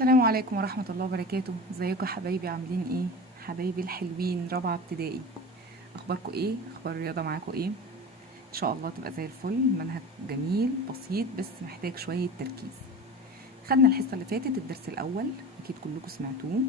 السلام عليكم ورحمة الله وبركاته. ازيكم يا حبايبي؟ عاملين ايه؟ حبايبي الحلوين رابعة ابتدائي، اخباركم ايه؟ اخبار الرياضة معاكم ايه؟ ان شاء الله تبقى زي الفل. منهج جميل بسيط بس محتاج شوية تركيز. خدنا الحصة اللي فاتت الدرس الاول، اكيد كلكم سمعتوه.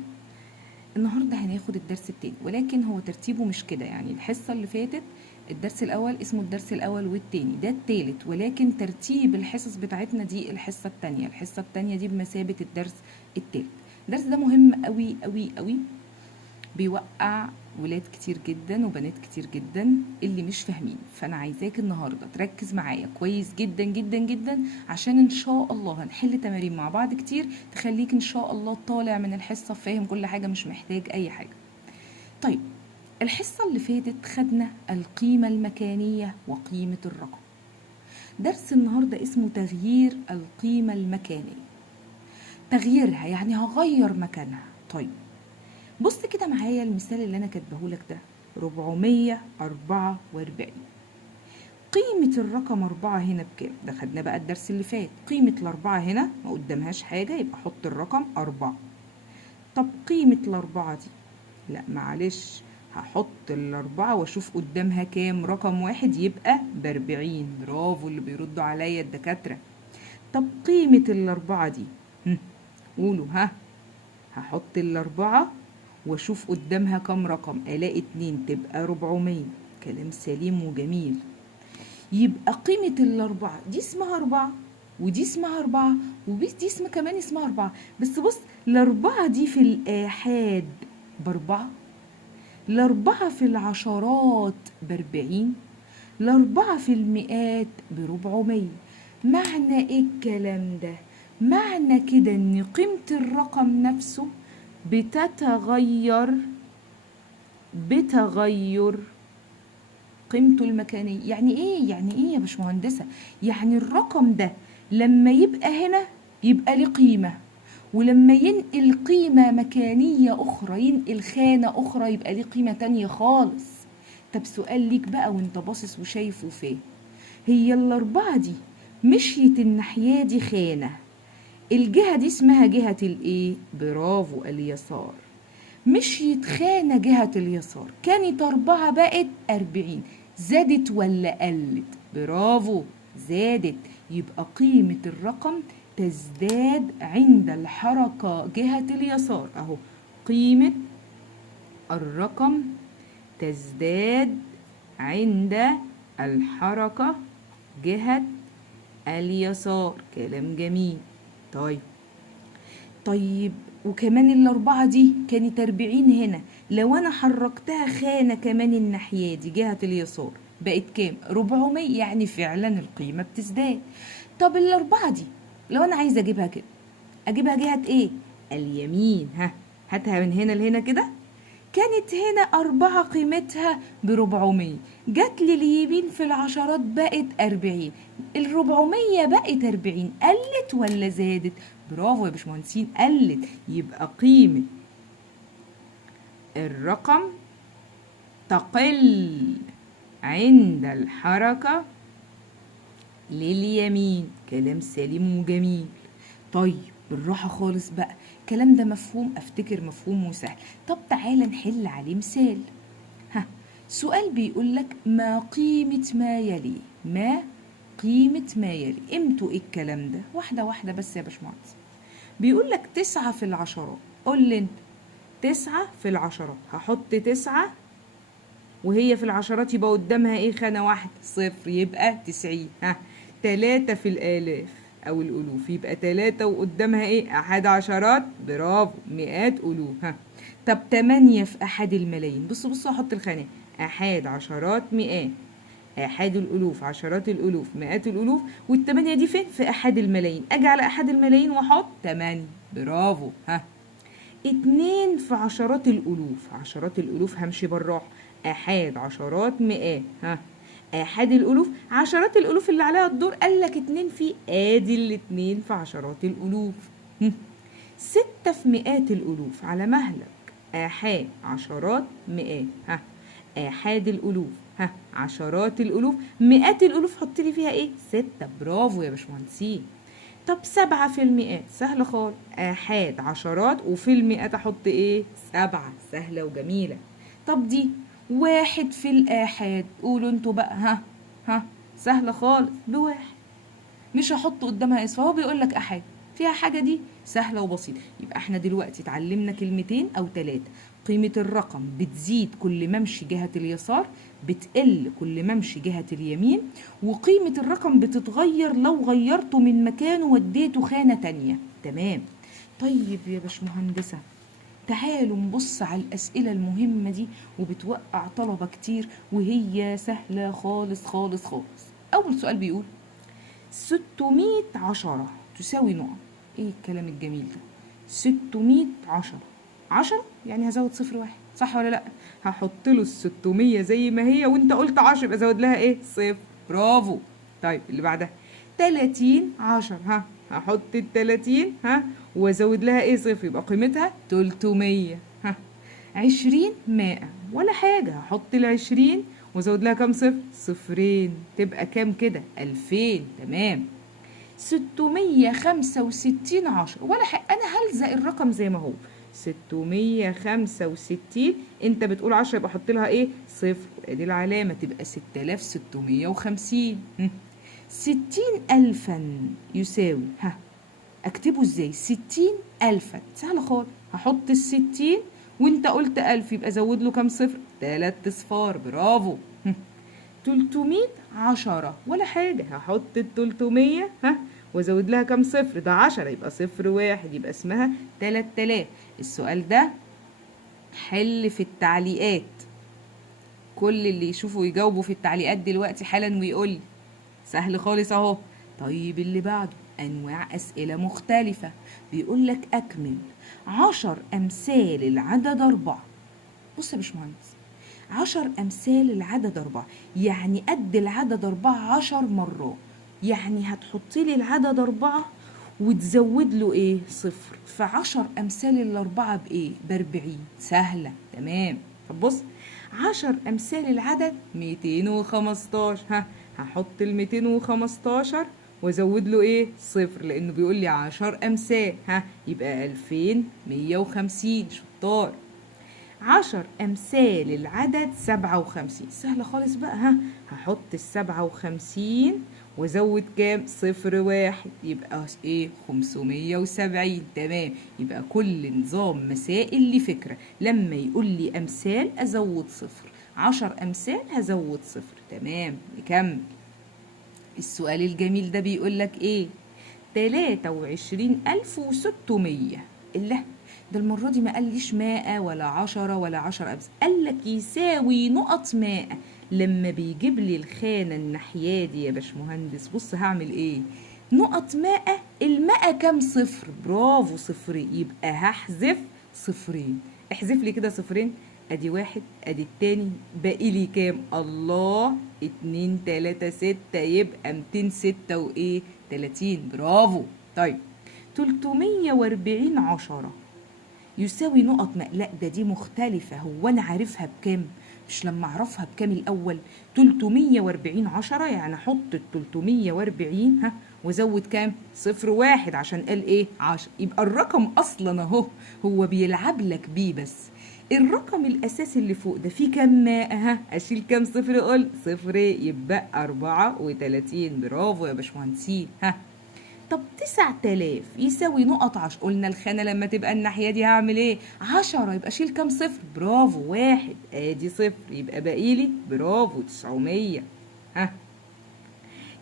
النهارده هناخد الدرس التاني، ولكن هو ترتيبه مش كده. يعني الحصة اللي فاتت الدرس الاول اسمه الدرس الاول، والتاني ده التالت، ولكن ترتيب الحصص بتاعتنا دي الحصة التانية. الحصة التانية دي بمثابة الدرس التالت. الدرس ده مهم قوي قوي قوي، بيوقع ولاد كتير جدا وبنات كتير جدا اللي مش فاهمين. فانا عايزاك النهارده تركز معايا كويس جدا جدا جدا، عشان ان شاء الله هنحل تمارين مع بعض كتير تخليك ان شاء الله طالع من الحصه فاهم كل حاجه، مش محتاج اي حاجه. طيب، الحصه اللي فاتت خدنا القيمه المكانيه وقيمه الرقم. درس النهارده اسمه تغيير القيمه المكانيه. تغييرها يعني هغير مكانها. طيب، بص كده معايا المثال اللي انا كاتبهولك ده، 444. قيمة الرقم 4 هنا بكام؟ ده خدنا بقى الدرس اللي فات. قيمة الأربعة هنا ما قدامهاش حاجة، يبقى حط الرقم 4. طب قيمة الأربعة دي، لا معلش، هحط الأربعة وأشوف قدامها كام رقم واحد، يبقى ب40. برافو اللي بيردوا عليا الدكاترة. طب قيمة الأربعة دي، قولوا ها. هحط الأربعة واشوف قدامها كام رقم، الاقي 2 تبقى 400. كلام سليم وجميل. يبقى قيمة الأربعة دي اسمها 4، ودي اسمها 4، ودي اسمها كمان اسمها 4. بس بص، الأربعة دي في الآحاد ب4، الأربعة في العشرات ب40، الأربعة في المئات ب400. معنى ايه الكلام ده؟ معنى كده ان قيمة الرقم نفسه بتغير قيمته المكانية. يعني ايه؟ يعني ايه يا باشمهندسة؟ يعني الرقم ده لما يبقى هنا يبقى ليه قيمة، ولما ينقل قيمة مكانية أخرى، ينقل خانة أخرى، يبقى ليه قيمة تانية خالص. طب سؤال ليك بقى وانت باصص وشايف وفاهم، هي الأربعة دي مشيت الناحية دي خانة، الجهة دي اسمها جهة الايه؟ برافو، اليسار. مشيت خانة جهة اليسار، كانت 4 بقت 40. زادت ولا قلت؟ برافو، زادت. يبقى قيمة الرقم تزداد عند الحركة جهة اليسار. اهو، قيمة الرقم تزداد عند الحركة جهة اليسار. كلام جميل. طيب، وكمان الأربعة دي كانت 40 هنا، لو أنا حركتها خانة كمان الناحية دي جهة اليسار بقت كام؟ 400. يعني فعلا القيمة بتزداد. طب الأربعة دي لو أنا عايزة أجيبها كده، أجيبها جهة إيه؟ اليمين. هاتها من هنا لهنا كده. كانت هنا 4 قيمتها ب400، جت لليمين في العشرات بقت 40. 400 بقت 40، قلت ولا زادت؟ برافو يا باشمهندسين، قلت. يبقى قيمة الرقم تقل عند الحركة لليمين. كلام سليم وجميل. طيب بالراحة خالص بقى، الكلام ده مفهوم؟ افتكر مفهوم وسهل. طب تعالى نحل عليه مثال. سؤال بيقول لك ما قيمة ما يلي؟ ما قيمة ما يلي؟ قيمته ايه الكلام ده؟ واحدة واحدة بس يا باشمهندس. بيقول لك 9 في العشرات. قول لي انت، 9 في العشرات، هحط 9 وهي في العشرات يبقى قدامها ايه؟ خانة واحدة، 0، يبقى 90. 3 في الآلاف أو الألوف، يبقى 3 وقدامها ايه؟ أحد عشرات. برافو، مئات ألوف. طب 8 في أحد الملايين. بصوا هحط الخانة، أحد عشرات مئات، أحد الألوف عشرات الألوف مئات الألوف، والتمانية دي فين؟ في أحد الملايين. أجي على أحد الملايين وأحط 8. برافو. 2 في عشرات الألوف، عشرات الألوف همشي بالراحة، أحد عشرات مئات. أحد الألوف عشرات الألوف اللي عليها الدور، قالك 2 في، آدي الاتنين في عشرات الألوف. 6 في مئات الألوف، على مهلك، آحاد عشرات مئات. آحاد الألوف، عشرات الألوف، مئات الألوف، حط لي فيها إيه؟ 6. برافو يا باشمهندسين. طب 7 في المئات سهلة خالص، آحاد عشرات وفي المئات أحط إيه؟ 7. سهلة وجميلة. طب دي 1 في الآحاد، قولوا انتوا بقى. ها سهلة خالص، بواحد، مش هحط قدامها اسم، فهو بيقول لك احاد فيها حاجه، دي سهله وبسيطه. يبقى احنا دلوقتي اتعلمنا كلمتين او 3. قيمه الرقم بتزيد كل ما امشي جهه اليسار، بتقل كل ما امشي جهه اليمين، وقيمه الرقم بتتغير لو غيرته من مكانه وديته خانه تانية. تمام. طيب يا باشمهندسه، تعالوا نبص على الأسئلة المهمة دي وبتوقع طلبة كتير، وهي سهلة خالص خالص خالص. أول سؤال بيقول 600 عشرة تساوي نقط. ايه الكلام الجميل ده؟ 600 عشرة، 10 يعني هزود صفر واحد، صح ولا لا؟ هحط له ال600 زي ما هي، وانت قلت 10 يبقى ازود لها ايه؟ صفر. برافو. طيب اللي بعدها 30 10، هحط ال30 وازود لها ايه؟ صفر، يبقى قيمتها 300. 20 100 ولا حاجة، هحط ال20 وازود لها كام صفر؟ صفرين، تبقى كام كده؟ 2000. تمام. 665 10 ولا حاجة، أنا هلزق الرقم زي ما هو. 665، أنت بتقول 10 يبقى أحط لها إيه؟ صفر، أدي العلامة، تبقى 6650. 60,000 يساوي، أكتبه إزاي؟ 60,000 سهلة خالص، هحط ال60 وأنت قلت 1000 يبقى زود له كام صفر؟ 3 أصفار. برافو. 300 10 ولا حاجة، هحط ال300 وازود لها كام صفر؟ ده 10 يبقى صفر واحد، يبقى اسمها 3000. السؤال ده حل في التعليقات، كل اللي يشوفوا يجاوبوا في التعليقات دلوقتي حالا ويقول لي. سهل خالص اهو. طيب اللي بعده انواع اسئلة مختلفة، بيقول لك اكمل 10 امثال العدد 4. بص يا باشمهندس، 10 أمثال العدد 4 يعني قد العدد 4 10 مرات، يعني هتحطي لي العدد 4 وتزود له إيه؟ صفر. ف10 أمثال ال4 بإيه؟ ب40. سهلة. تمام. طب بص، 10 أمثال العدد 215، هحط ال215 وازود له ايه؟ صفر، لانه بيقول لي 10 امثال، يبقى 2150. شطار. 10 أمثال العدد 57، سهلة خالص بقى. هحط ال57 وازود كام؟ صفر واحد، يبقى ايه؟ 570. تمام. يبقى كل نظام مسائل ليه فكرة، لما يقول لي أمثال أزود صفر، 10 أمثال هزود صفر. تمام. نكمل. السؤال الجميل ده بيقول لك ايه؟ 23600. الله، ده المرة دي ما قاليش 100 ولا 10 ولا 10 أمثال، قال لك يساوي نقط 100. لما بيجيب لي الخانة الناحية دي يا باشمهندس، بص هعمل ايه؟ نقط 100، ال100 كام صفر؟ برافو، صفرين، يبقى هحذف صفرين. احذف لي كده صفرين، ادي واحد، ادي التاني، باقي لي كام؟ الله، 2 3 6، يبقى 206 وايه؟ 30. برافو. طيب 340 10 يساوي نقط لا، ده دي مختلفة، هو أنا عارفها بكام؟ مش لما أعرفها بكام الأول؟ 340 10 يعني أحط ال 340 وزود كام؟ صفر واحد، عشان قال إيه؟ 10. يبقى الرقم أصلا أهو، هو بيلعب لك بيه، بس الرقم الأساسي اللي فوق ده فيه كام ماء؟ أشيل كام صفر؟ قول صفر، يبقى 34. برافو يا باشمهندسين. طب 9000 يساوي نقط 10، قلنا الخانة لما تبقى الناحية دي هعمل ايه؟ 10، يبقى شيل كام صفر؟ برافو، واحد، ادي صفر، يبقى باقيلي برافو 900.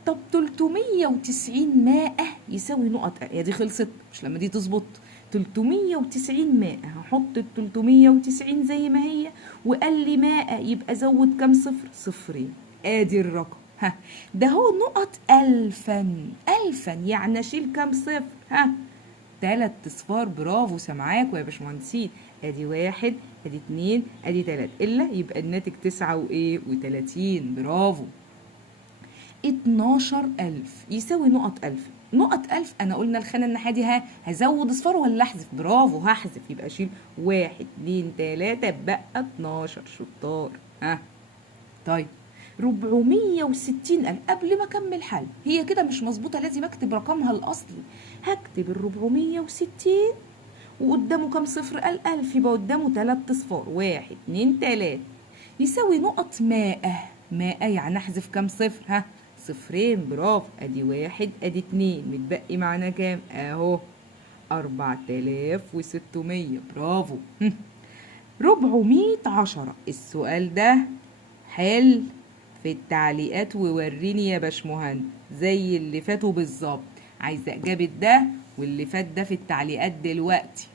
طب 390 مائة يساوي نقط، يا دي خلصت، مش لما دي تظبط. 390 مائة، هحط ال 390 زي ما هي، وقال لي مائة يبقى زود كام صفر؟ صفرين، ادي الرقم. ده هو نقط 1000 يعني اشيل كام صفر؟ 3 اصفار. برافو، سامعاكوا يا باشمهندسين. ادي واحد، ادي اتنين، ادي تلاتة، الا يبقى الناتج 39. برافو. 12000 يساوي نقط 1000. نقط 1000 أنا قلنا الخانة الناحية دي هزود أصفار ولا أحذف؟ برافو، هحذف، يبقى أشيل 1 2 3 بقى 12. شطار. طيب 460,000 قبل ما أكمل حل. هي كده مش مظبوطة، لازم أكتب رقمها الأصلي. هكتب 460 وقدامه كام صفر؟ قال 1000، يبقى قدامه 3 أصفار، 1 2 3 يساوي نقط 100. 100 يعني أحذف كام صفر؟ ها، صفرين، برافو. أدي 1 أدي 2، متبقي معانا كام؟ أهو 4600، برافو. 400 10. السؤال ده حل في التعليقات ووريني يا باشمهندس زي اللي فاتوا بالظبط. عايزة إجابة ده واللي فات ده في التعليقات دلوقتي.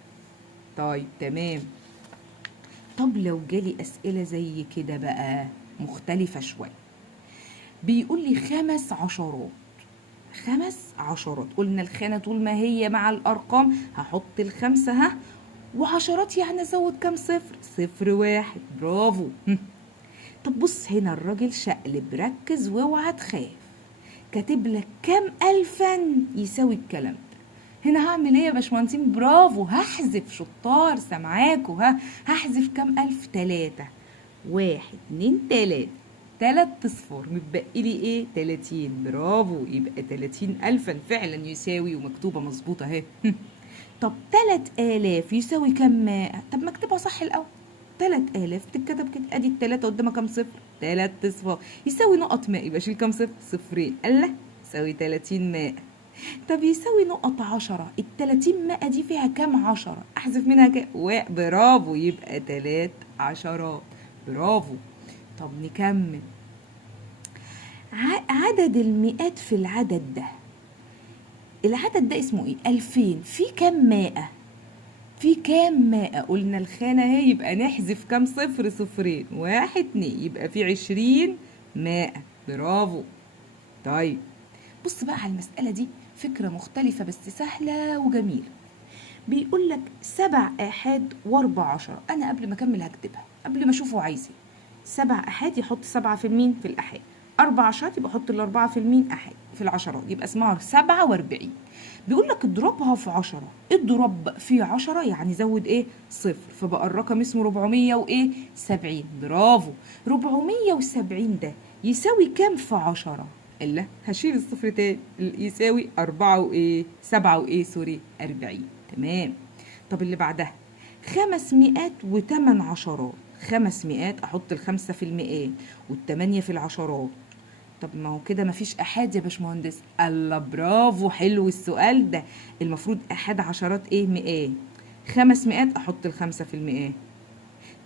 طيب تمام. طب لو جالي أسئلة زي كده بقى مختلفة شوية، بيقول لي 5 عشرات. 5 عشرات، قلنا الخانة طول ما هي مع الأرقام هحط الخمسة، ها، وعشرات يعني أزود كام صفر؟ صفر واحد، برافو. طب بص هنا الراجل شقلب، ركز واوعى تخاف. كاتب لك كام ألفا يساوي الكلام ده. هنا هعمل ايه يا باشمهندسين؟ برافو، هحذف. شطار، سامعاكوا. ها، هحذف كام ألف؟ 3. 1 2 3، 3 اصفار، متبقي لي ايه؟ 30، برافو. يبقى 30,000 فعلا يساوي، ومكتوبة مظبوطة اهي. طب 3000 يساوي كام مائة؟ طب ما اكتبها صح الأول. 3000 تتكتب كده، ادي التلاتة قدامها كام صفر؟ 3 اصفار، يساوي نقط ماء، يبقى شيل كام صفر؟ صفرين. الله، يساوي 30 ماء. طب يساوي نقط 10. ال30 ماء دي فيها كام 10؟ احذف منها كام؟ برافو، يبقى 3 عشرات، برافو. طب نكمل. عدد المئات في العدد ده، العدد ده اسمه ايه؟ 2000. في كام مائة؟ في كام مائة؟ قلنا الخانة اهي، يبقى نحذف كام صفر؟ صفرين، 1 2، يبقى في 20 مائة، برافو. طيب بص بقى على المسألة دي، فكرة مختلفة بس سهلة وجميلة. بيقول لك 7 آحاد و4 عشرة. أنا قبل ما أكمل هكتبها، قبل ما أشوفه عايز ايه. 7 آحاد يحط 7 في المين؟ في الآحاد. 4 عشرات يبقى أحط ال4 في المين؟ آحاد، في العشرات، يبقى اسمها 47. بيقول لك اضربها في 10. اضرب في 10 يعني زود ايه؟ صفر، فبقى الرقم اسمه 400 وايه؟ 70، برافو. 470 ده يساوي كام في 10؟ الا هشيل الصفر تاني، يساوي 4 وايه؟ 7 وايه؟ سوري، 40. تمام. طب اللي بعدها 500 و8 عشرات. 500 احط الخمسة في المئات والتمانية في العشرات. طب ما هو كده مفيش احاد يا باشمهندس. الله، برافو، حلو السؤال ده. المفروض احاد عشرات ايه؟ مئات. 500 احط الخمسة في المئات،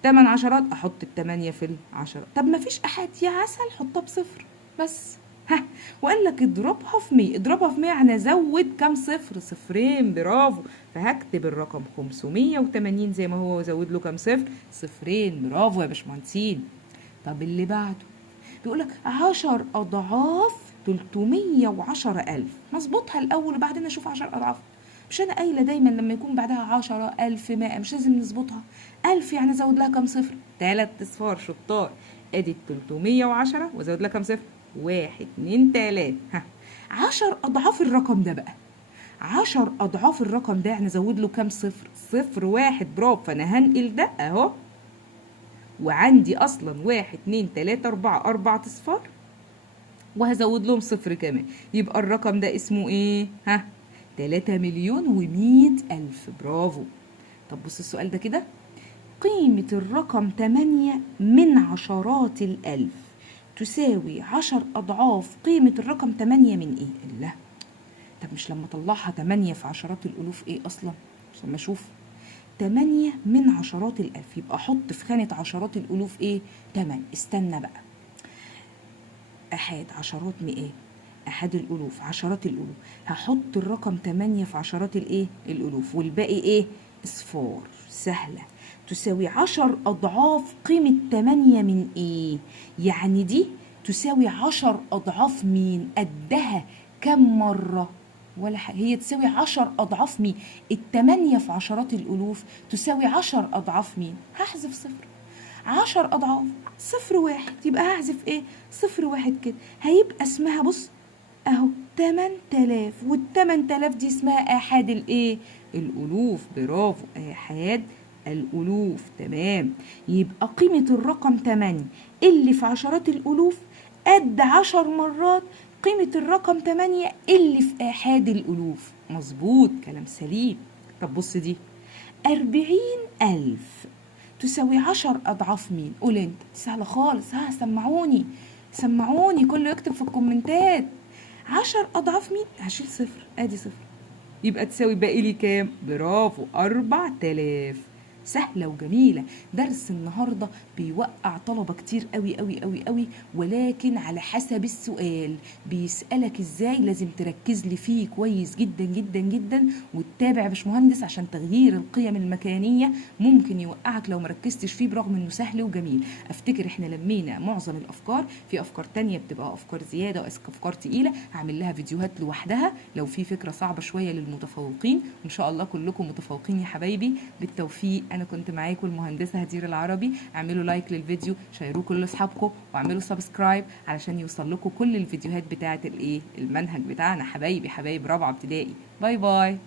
8 عشرات احط التمانية في العشرات. طب مفيش احاد يا عسل، حطها بصفر بس. ها، وقال لك اضربها في 100. اضربها في 100 يعني ازود كام صفر؟ صفرين، برافو. فهكتب الرقم 580 زي ما هو، وازود له كام صفر؟ صفرين، برافو يا باشمهندسين. طب اللي بعده بيقول لك 10 أضعاف 310,000. نظبطها الأول وبعدين أشوف 10 أضعاف. مش أنا قايلة دايما لما يكون بعدها 10,000 100 مش لازم نظبطها؟ 1000 يعني أزود لها كام صفر؟ 3 أصفار، شطار. أدي 310 وأزود لها كام صفر؟ 1 2 3. ها، 10 أضعاف الرقم ده بقى. 10 أضعاف الرقم ده يعني أزود له كام صفر؟ صفر واحد، برافو. فأنا هنقل ده أهو، وعندي اصلا 1 2 3 4 4 اصفار، وهزود لهم صفر كمان، يبقى الرقم ده اسمه ايه؟ ها، 3,100,000، برافو. طب بص السؤال ده كده، قيمة الرقم 8 من عشرات الألف تساوي 10 أضعاف قيمة الرقم 8 من ايه؟ لا، طب مش لما اطلعها 8 في عشرات الألوف ايه أصلا؟ مش لما أشوف 8 من عشرات الألف يبقى أحط في خانة عشرات الألوف إيه؟ 8. استنى بقى، أحاد عشرات مئات، أحاد الألوف عشرات الألوف، هحط الرقم 8 في عشرات الإيه؟ الألوف، والباقي إيه؟ أصفار. سهلة. تساوي 10 أضعاف قيمة 8 من إيه؟ يعني دي تساوي 10 أضعاف مين؟ قدها كم مرة؟ ولا حاجة، هي تساوي 10 أضعاف مين؟ التمانية في عشرات الألوف تساوي 10 أضعاف مين؟ هحذف صفر. 10 أضعاف صفر واحد، يبقى هحذف إيه؟ صفر واحد كده، هيبقى اسمها بص أهو 8000، وال8000 دي اسمها آحاد الإيه؟ الألوف، برافو، آحاد الألوف. تمام. يبقى قيمة الرقم 8 اللي في عشرات الألوف قد 10 مرات قيمة الرقم 8 اللي في آحاد الألوف. مظبوط، كلام سليم. طب بص دي، 40,000 تساوي 10 أضعاف مين؟ قول انت، سهلة خالص. ها، سمعوني كله يكتب في الكومنتات. 10 أضعاف مين؟ هشيل صفر، ادي صفر، يبقى تساوي باقي لي كام؟ برافو، 4000. سهلة وجميلة. درس النهاردة بيوقع طلبة كتير قوي قوي قوي قوي، ولكن على حسب السؤال بيسألك ازاي، لازم تركز لي فيه كويس جدا جدا جدا وتتابع يا باشمهندس، عشان تغيير القيم المكانية ممكن يوقعك لو مركزتش فيه، برغم انه سهل وجميل. افتكر احنا لمينا معظم الافكار، في افكار تانية بتبقى افكار زيادة وافكار تقيلة، هعمل لها فيديوهات لوحدها لو في فكرة صعبة شوية للمتفوقين. وان شاء الله كلكم متفوقين يا حبايبي بالتوفيق. انا كنت معاكم المهندسة هدير العربي. اعملوا لايك للفيديو، شيروه كل اصحابكم، واعملوا سبسكرايب علشان يوصل لكم كل الفيديوهات بتاعة المنهج بتاعنا. حبايبي رابعة ابتدائي. باي باي.